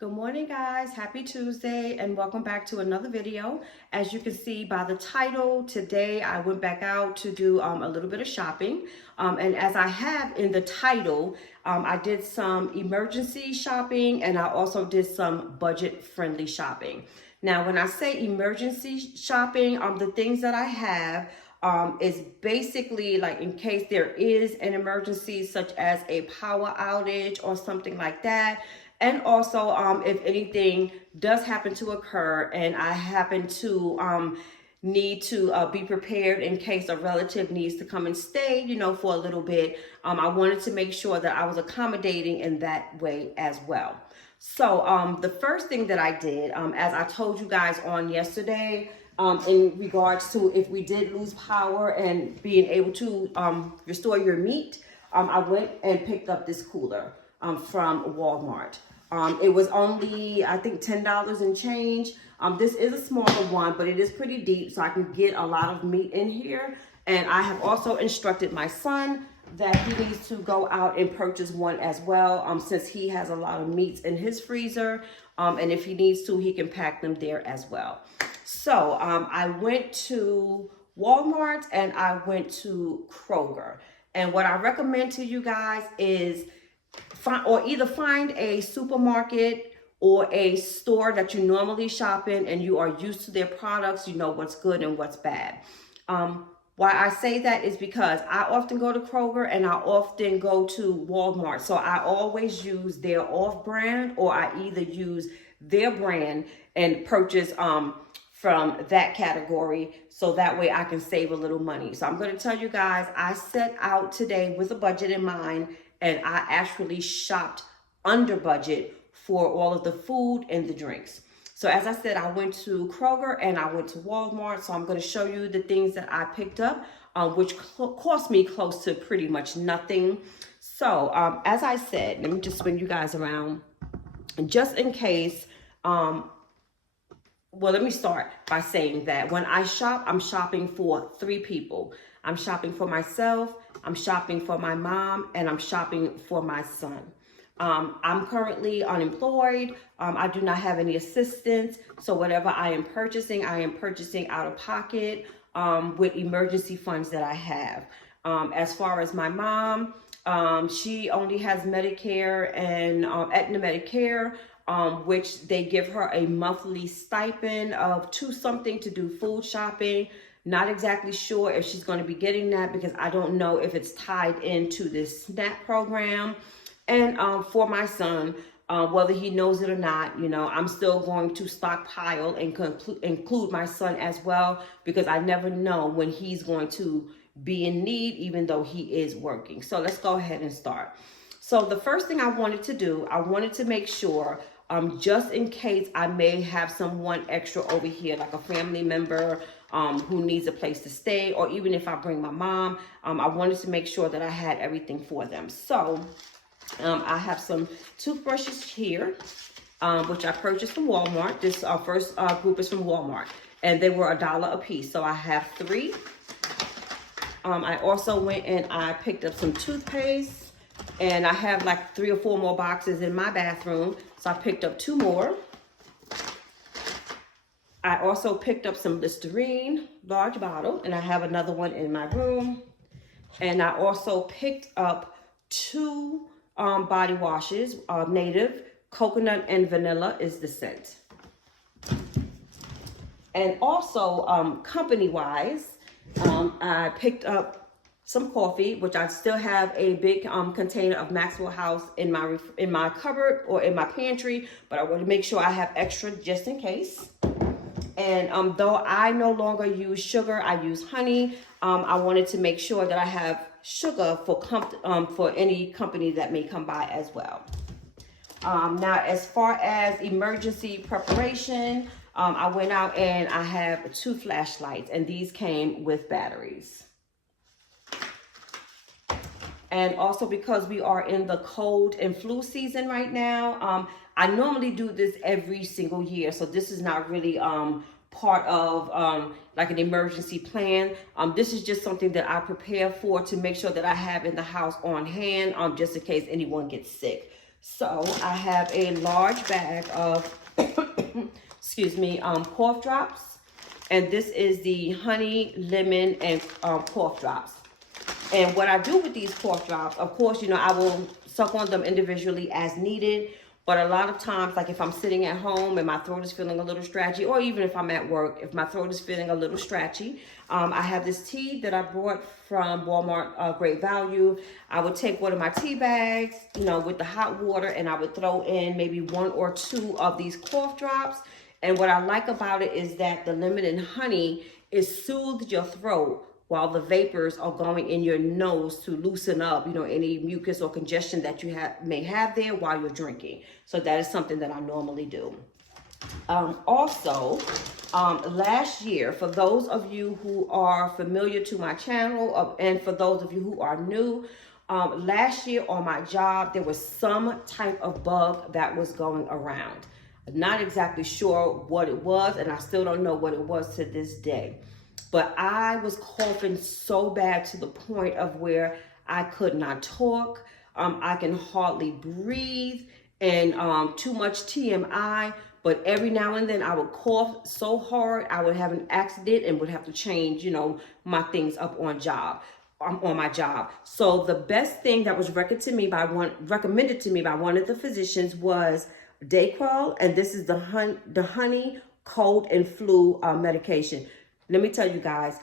Good morning, guys. Happy Tuesday and welcome back to another video. As you can see by the title, today I went back out to do a little bit of shopping. And as I have in the title, I did some emergency shopping and I also did some budget-friendly shopping. Now, when I say emergency shopping, the things that I have is basically like in case there is an emergency such as a power outage or something like that. And also, if anything does happen to occur and I happen to need to be prepared in case a relative needs to come and stay, for a little bit, I wanted to make sure that I was accommodating in that way as well. So the first thing that I did, as I told you guys on yesterday, in regards to if we did lose power and being able to restore your meat, I went and picked up this cooler from Walmart. It was only, I think, $10 and change. This is a smaller one, but it is pretty deep, so I can get a lot of meat in here. And I have also instructed my son that he needs to go out and purchase one as well, since he has a lot of meats in his freezer. And if he needs to, he can pack them there as well. So I went to Walmart and I went to Kroger. And what I recommend to you guys is either find a supermarket or a store that you normally shop in and you are used to their products, you know what's good and what's bad. Why I say that is because I often go to Kroger and I often go to Walmart. So I always use their off-brand, or I either use their brand and purchase from that category, so that way I can save a little money. So I'm going to tell you guys, I set out today with a budget in mind, and I actually shopped under budget for all of the food and the drinks. So as I said, I went to Kroger and I went to Walmart. So I'm going to show you the things that I picked up, which cost me close to pretty much nothing. So as I said, let me just swing you guys around. And just in case, well, let me start by saying that when I shop, I'm shopping for 3 people. I'm shopping for myself, I'm shopping for my mom, and I'm shopping for my son. I'm currently unemployed. I do not have any assistance. So whatever I am purchasing out of pocket with emergency funds that I have. As far as my mom, she only has Medicare and Aetna Medicare, which they give her a monthly stipend of $2 something to do food shopping. Not exactly sure if she's going to be getting that because I don't know if it's tied into this SNAP program. And for my son, whether he knows it or not, I'm still going to stockpile and include my son as well, because I never know when he's going to be in need, even though he is working. So let's go ahead and start. So the first thing I wanted to do, I wanted to make sure, just in case I may have someone extra over here, like a family member who needs a place to stay, or even if I bring my mom, I wanted to make sure that I had everything for them. So I have some toothbrushes here, which I purchased from Walmart. This first group is from Walmart, and they were $1 a piece. So I have 3. I also went and I picked up some toothpaste, and I have like 3 or 4 more boxes in my bathroom. So I picked up 2 more. I also picked up some Listerine, large bottle, and I have another one in my room. And I also picked up 2 body washes, Native, coconut and vanilla is the scent. And also, company-wise, I picked up some coffee, which I still have a big container of Maxwell House in my cupboard or in my pantry, but I want to make sure I have extra just in case. And though I no longer use sugar, I use honey. I wanted to make sure that I have sugar for any company that may come by as well. Now, as far as emergency preparation, I went out and I have 2 flashlights, and these came with batteries. And also, because we are in the cold and flu season right now, I normally do this every single year. So this is not really part of like an emergency plan. This is just something that I prepare for to make sure that I have in the house on hand, just in case anyone gets sick. So I have a large bag of, excuse me, cough drops. And this is the honey, lemon, and cough drops. And what I do with these cough drops, of course, you know, I will suck on them individually as needed. But a lot of times, like if I'm sitting at home and my throat is feeling a little scratchy, or even if I'm at work, if my throat is feeling a little scratchy, I have this tea that I bought from Walmart, Great Value. I would take one of my tea bags, you know, with the hot water, and I would throw in maybe 1 or 2 of these cough drops. And what I like about it is that the lemon and honey is soothes your throat while the vapors are going in your nose to loosen up, you know, any mucus or congestion that you may have there while you're drinking. So that is something that I normally do. Last year, for those of you who are familiar to my channel, and for those of you who are new, last year on my job, there was some type of bug that was going around. Not exactly sure what it was, and I still don't know what it was to this day. But I was coughing so bad to the point of where I could not talk. I can hardly breathe, and too much TMI. But every now and then I would cough so hard I would have an accident and would have to change, you know, my things up on my job. So the best thing that was recommended to me by one of the physicians was Dayquil, and this is the honey, cold, and flu medication. Let me tell you guys,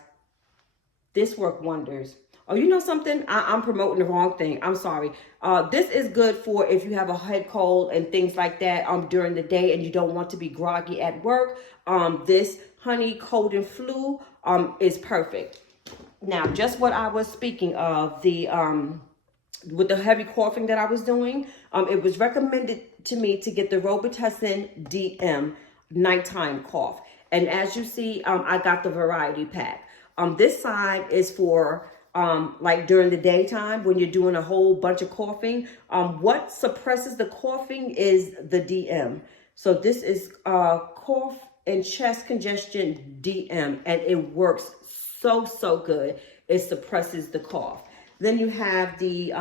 this worked wonders. Oh, you know something? I'm promoting the wrong thing. I'm sorry. This is good for if you have a head cold and things like that during the day and you don't want to be groggy at work. This honey, cold, and flu is perfect. Now, just what I was speaking of, with the heavy coughing that I was doing, it was recommended to me to get the Robitussin DM nighttime cough. And as you see, I got the variety pack. This side is for like during the daytime when you're doing a whole bunch of coughing. What suppresses the coughing is the DM. So this is cough and chest congestion DM, and it works so good. It suppresses the cough. Then you have the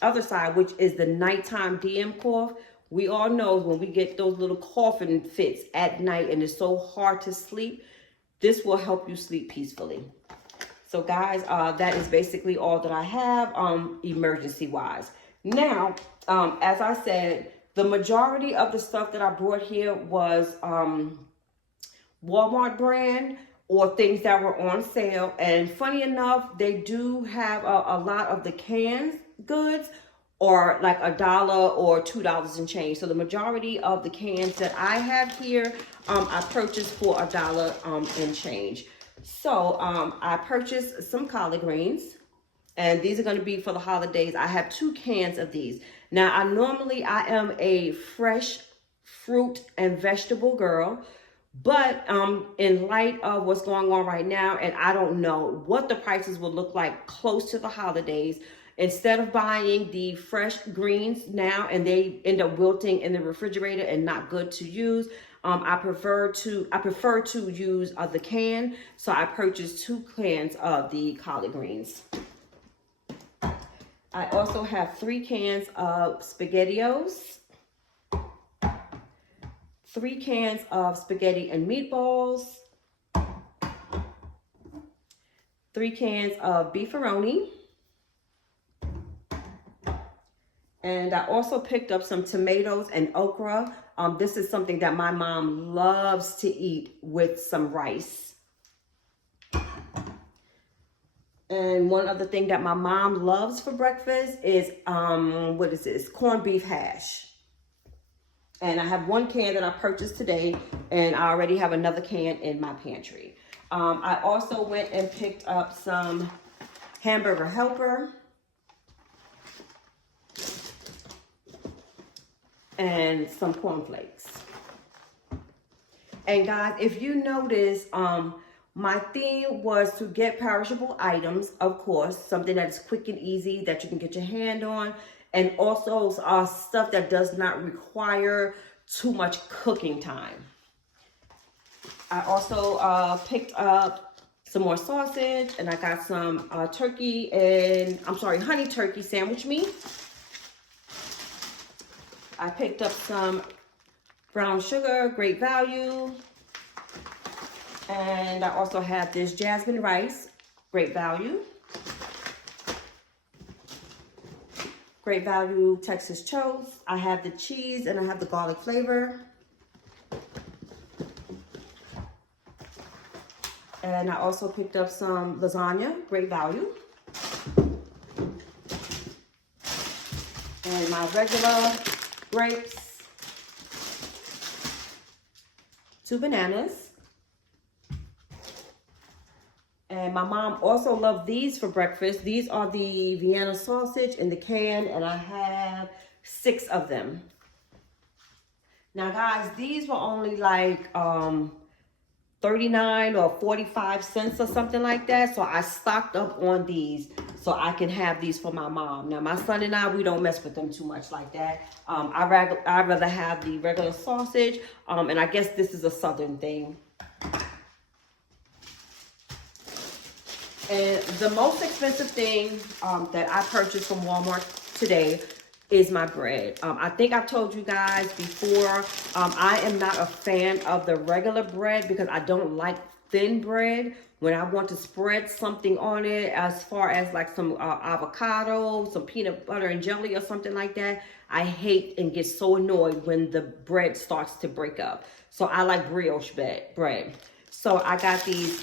other side, which is the nighttime DM cough. We all know when we get those little coughing fits at night and it's so hard to sleep, this will help you sleep peacefully. So guys, that is basically all that I have emergency wise. Now, as I said, the majority of the stuff that I brought here was Walmart brand or things that were on sale. And funny enough, they do have a lot of the canned goods or like $1 or $2 and change. So the majority of the cans that I have here, I purchased for $1 and change. So I purchased some collard greens, and these are going to be for the holidays. I have 2 cans of these. Now, I am a fresh fruit and vegetable girl, but in light of what's going on right now, and I don't know what the prices will look like close to the holidays, instead of buying the fresh greens now and they end up wilting in the refrigerator and not good to use, I prefer to use the can. So I purchased 2 cans of the collard greens. I also have 3 cans of SpaghettiOs, 3 cans of spaghetti and meatballs, 3 cans of beefaroni. And I also picked up some tomatoes and okra. This is something that my mom loves to eat with some rice. And one other thing that my mom loves for breakfast is, what is this? Corned beef hash. And I have 1 can that I purchased today, and I already have another can in my pantry. I also went and picked up some Hamburger Helper and some cornflakes. And guys, if you notice, my theme was to get perishable items, of course, something that is quick and easy that you can get your hand on, and also stuff that does not require too much cooking time. I also picked up some more sausage, and I got some honey turkey sandwich meat. I picked up some brown sugar, great value. And I also have this jasmine rice, great value. Great value Texas toast. I have the cheese and I have the garlic flavor. And I also picked up some lasagna, great value. And my regular grapes. 2 bananas. And my mom also loved these for breakfast. These are the Vienna sausage in the can, and I have 6 of them. Now guys, these were only like 39 or 45 cents or something like that. So I stocked up on these so I can have these for my mom. Now my son and I, we don't mess with them too much like that. I'd rather have the regular sausage, and I guess this is a southern thing. And the most expensive thing that I purchased from Walmart today is my bread. I think I've told you guys before, I am not a fan of the regular bread because I don't like thin bread. When I want to spread something on it, as far as like some avocado, some peanut butter and jelly or something like that, I hate and get so annoyed when the bread starts to break up. So I like brioche bread. So I got these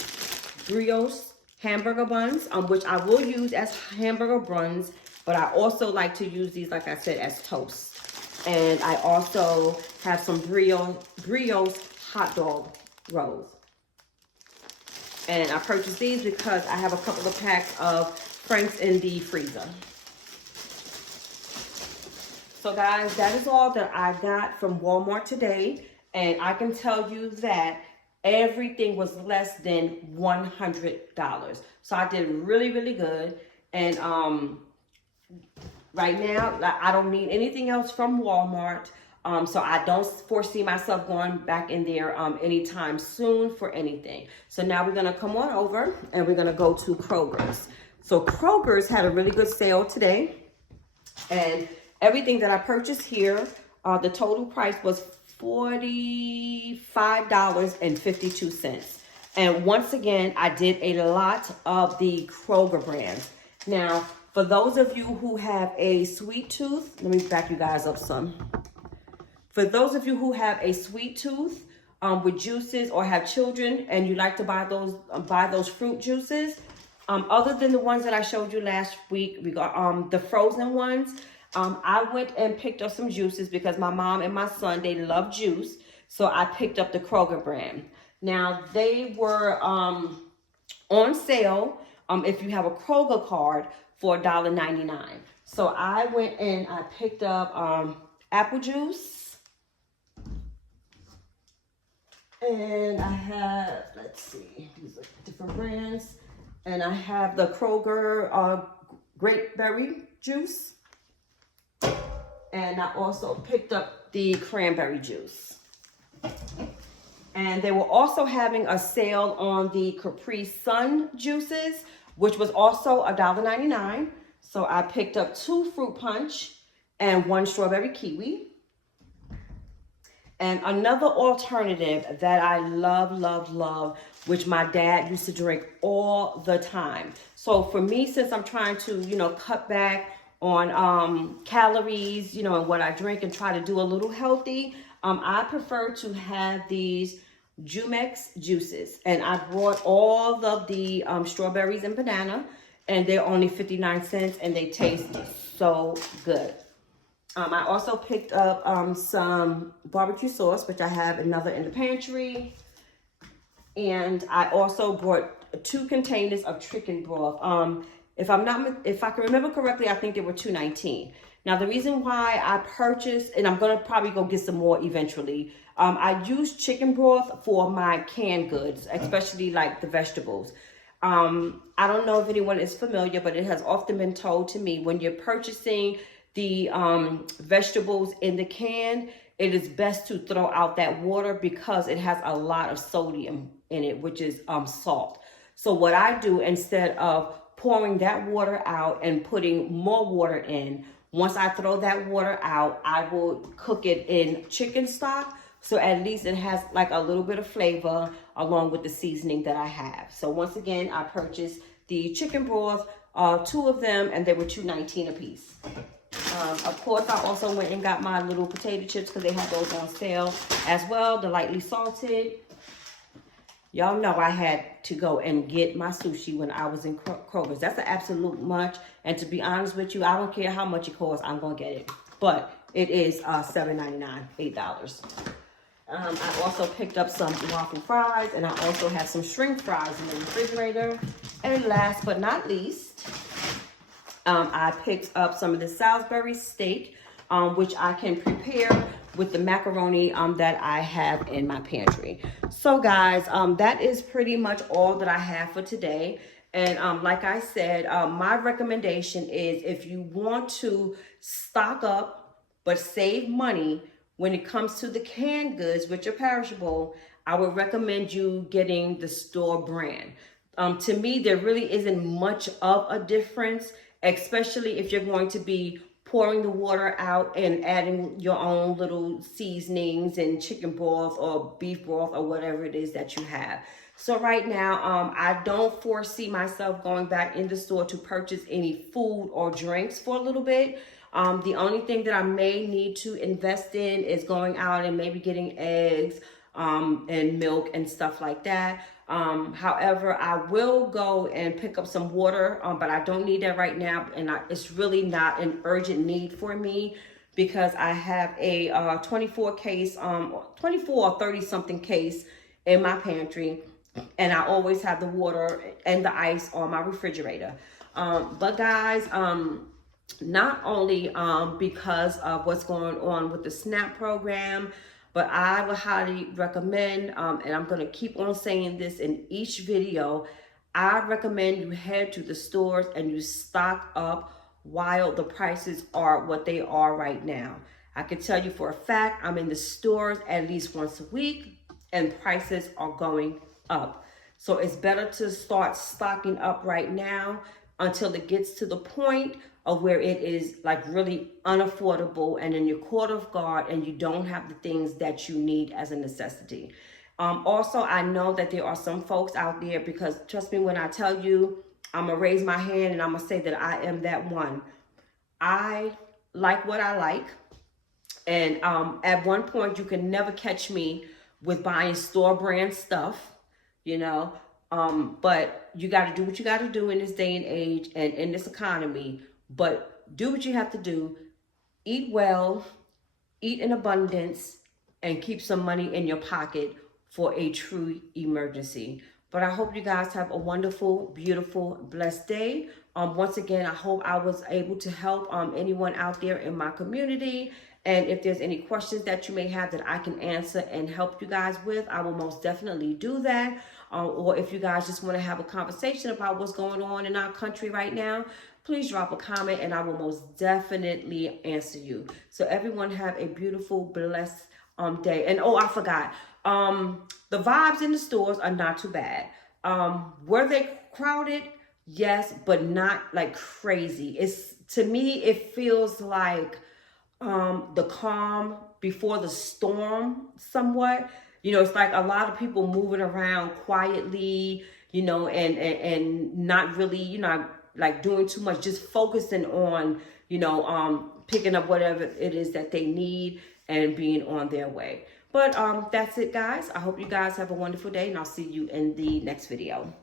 brioche hamburger buns, which I will use as hamburger buns, but I also like to use these, like I said, as toast. And I also have some brioche hot dog rolls. And I purchased these because I have a couple of packs of Frank's in the freezer. So guys, that is all that I got from Walmart today. And I can tell you that everything was less than $100. So I did really, really good. And right now, I don't need anything else from Walmart. So I don't foresee myself going back in there anytime soon for anything. So now we're going to come on over and we're going to go to Kroger's. So Kroger's had a really good sale today. And everything that I purchased here, the total price was $45.52. And once again, I did a lot of the Kroger brands. Now, for those of you who have a sweet tooth, let me back you guys up some. For those of you who have a sweet tooth with juices or have children and you like to buy those fruit juices, other than the ones that I showed you last week, we got the frozen ones. I went and picked up some juices because my mom and my son, they love juice. So I picked up the Kroger brand. Now they were on sale if you have a Kroger card for $1.99. So I went and I picked up apple juice. And I have, let's see, these are different brands. And I have the Kroger grape berry juice. And I also picked up the cranberry juice. And they were also having a sale on the Capri Sun juices, which was also $1.99. So I picked up 2 fruit punch and 1 strawberry kiwi. And another alternative that I love, which my dad used to drink all the time. So for me, since I'm trying to, cut back on calories, and what I drink and try to do a little healthy, I prefer to have these Jumex juices. And I brought all of the strawberries and banana, and they're only 59 cents, and they taste so good. I also picked up some barbecue sauce, which I have another in the pantry. And I also brought 2 containers of chicken broth. If I can remember correctly, I think they were $2.19. Now, the reason why I purchased, and I'm going to probably go get some more eventually, I use chicken broth for my canned goods, especially like the vegetables. I don't know if anyone is familiar, but it has often been told to me when you're purchasing the vegetables in the can, it is best to throw out that water because it has a lot of sodium in it, which is salt. So what I do, instead of pouring that water out and putting more water in, Once I throw that water out, I will cook it in chicken stock. So at least it has like a little bit of flavor along with the seasoning that I have. So once again, I purchased the chicken broth, 2 of them, and they were $2.19 a piece. Of course, I also went and got my little potato chips because they had those on sale as well, the lightly salted. Y'all know I had to go and get my sushi when I was in Kroger's. That's an absolute must. And to be honest with you, I don't care how much it costs, I'm going to get it. But it is $7.99, $8. I also picked up some waffle fries, and I also have some shrimp fries in the refrigerator. And last but not least, I picked up some of the Salisbury steak, which I can prepare with the macaroni that I have in my pantry. So guys, that is pretty much all that I have for today. And like I said, my recommendation is if you want to stock up but save money when it comes to the canned goods, which are perishable, I would recommend you getting the store brand. To me, there really isn't much of a difference, especially if you're going to be pouring the water out and adding your own little seasonings and chicken broth or beef broth or whatever it is that you have. So right now, I don't foresee myself going back in the store to purchase any food or drinks for a little bit. The only thing that I may need to invest in is going out and maybe getting eggs and milk and stuff like that. However, I will go and pick up some water, but I don't need that right now. And it's really not an urgent need for me because I have a 24 or 30 something case in my pantry. And I always have the water and the ice on my refrigerator. But guys, not only because of what's going on with the SNAP program, but I would highly recommend, and I'm going to keep on saying this in each video, I recommend you head to the stores and you stock up while the prices are what they are right now. I can tell you for a fact, I'm in the stores at least once a week and prices are going up. So it's better to start stocking up right now until it gets to the point of where it is like really unaffordable and then you're caught off guard and you don't have the things that you need as a necessity. Also, I know that there are some folks out there, because trust me when I tell you, I'm gonna raise my hand and I'm gonna say that I am that one. I like what I like. And at one point, you can never catch me with buying store brand stuff, you know. But you got to do what you got to do in this day and age and in this economy. But do what you have to do. Eat well, eat in abundance, and keep some money in your pocket for a true emergency. But I hope you guys have a wonderful, beautiful, blessed day. Once again, I hope I was able to help anyone out there in my community. And if there's any questions that you may have that I can answer and help you guys with, I will most definitely do that. Or if you guys just want to have a conversation about what's going on in our country right now, please drop a comment and I will most definitely answer you. So everyone have a beautiful, blessed day. And oh, I forgot. The vibes in the stores are not too bad. Were they crowded? Yes, but not like crazy. To me, it feels like the calm before the storm somewhat. You know, it's like a lot of people moving around quietly, you know, and not really, you know, like doing too much, just focusing on, you know, picking up whatever it is that they need and being on their way. But that's it, guys. I hope you guys have a wonderful day, and I'll see you in the next video.